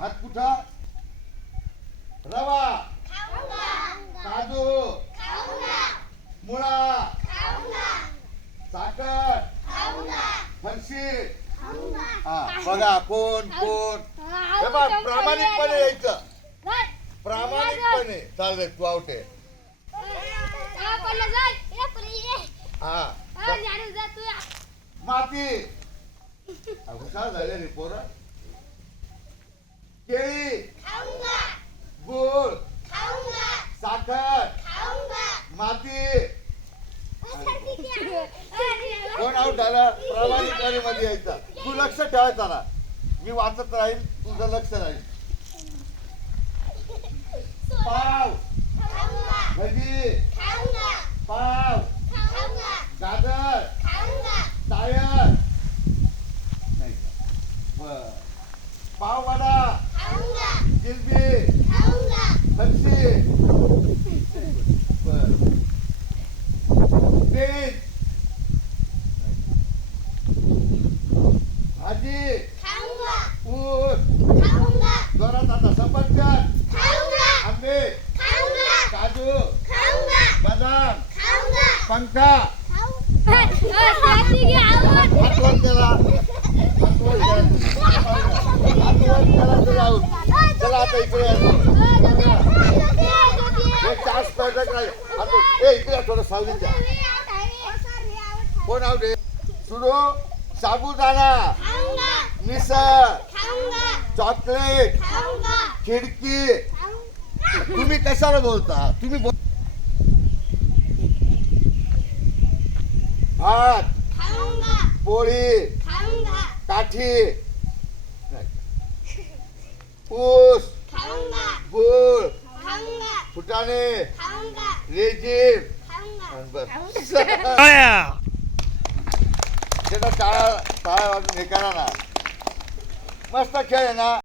हात कुठा? रवा. काजू. मुळा. साखर फरशी. हा बघा कोण कोण? हे बघ प्रामाणिकपणे यायचं. प्रामाणिकपणे. चाललंय तू आवटे हा. माती. हुशार झाले रे पोरं. केळी गुळ साखर माती. कोण आऊट झालं. प्रामाणिकपणे मध्ये यायचं. तू लक्ष ठेवायचं ना मी वाचत राहील तुझं लक्ष राहील. पाव. भजी. पाव. गाजर. टायर पाव vada. 그 마당 방카 atuan jalan atuan jalan atuan jalan jalan jalan apa itu ya kita aspek lagi atu eh itu ya sudah sahur aja pun ada suruh sabudana misa coklat khidki तुम्ही कशाला बोलता? तुम्ही बोल भात पोळी काठी ऊस गुळ फुटाणे रेजीम त्याचा टाळा टाळा वाजून हे करा ना. मस्त खेळ आहे ना?